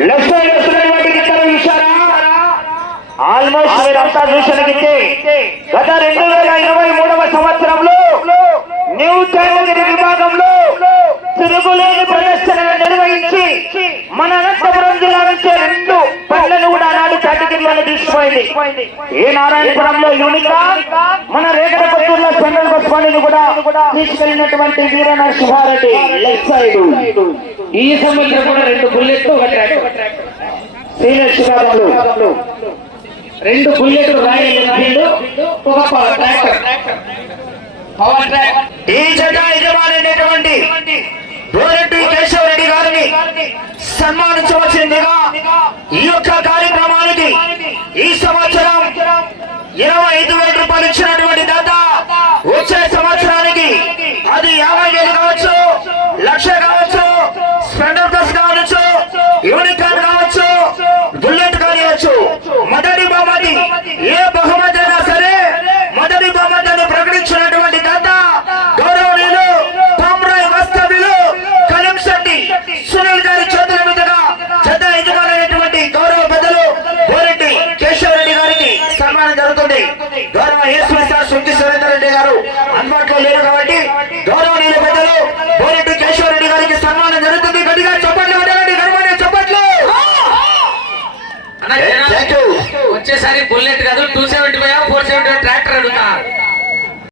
Left side వస్తున్నటువంటి గిత్తలు almost మీరంతా చూసిన గత. రెండు వేల ఇరవై మూడవ సంవత్సరంలో న్యూ చైనగిరి విభాగంలో తిరుగులేని ప్రదర్శనలు నిర్వహించి మన అనంతపురం జిల్లా నుంచి రెండు పనులను కూడా ఆనాడు కేటగిరీలను తీసుకుపోయింది ఏ నారాయణపురంలో యూనికా మన రేగడ కొత్తూరులో సెంట్రల్ బస్ బండిని కూడా తీసుకెళ్ళినటువంటి వీర నరసింహారెడ్డి లెఫ్ట్ సైడ్. ఈ సంవత్సరం కూడా రెండు బుల్లెట్లు ఒక ట్రాక్టర్ సీనియర్ విభాగంలో రెండు బుల్లెట్లు రాయల్ ఎన్ఫీల్డ్ ఒక పవర్ ట్రాక్టర్. Power track. ఈ జట యజమానైనటువంటి గోరెడ్డి కేశవరెడ్డి గారిని సన్మానించవలసిందిగా ఈ యొక్క కార్యక్రమానికి ఈ సంవత్సరం ఇరవై ఐదు వేల రూపాయలు ఇచ్చినటువంటి సన్మానం జరుగుతుంది. గౌరవ సార్ సుంకి సురేందర్ రెడ్డి గారు అందుబాటులో లేరు కాబట్టి గౌరవనీయుల పెద్దలు బోరెడ్డి కేశవరెడ్డి గారికి సన్మానం జరుగుతుంది. గట్టిగా చప్పట్లు కొట్టండి గర్వాన్ని చప్పట్లు. వచ్చేసారి బుల్లెట్ కాదు టూ సెవెంటీ ఫైవ్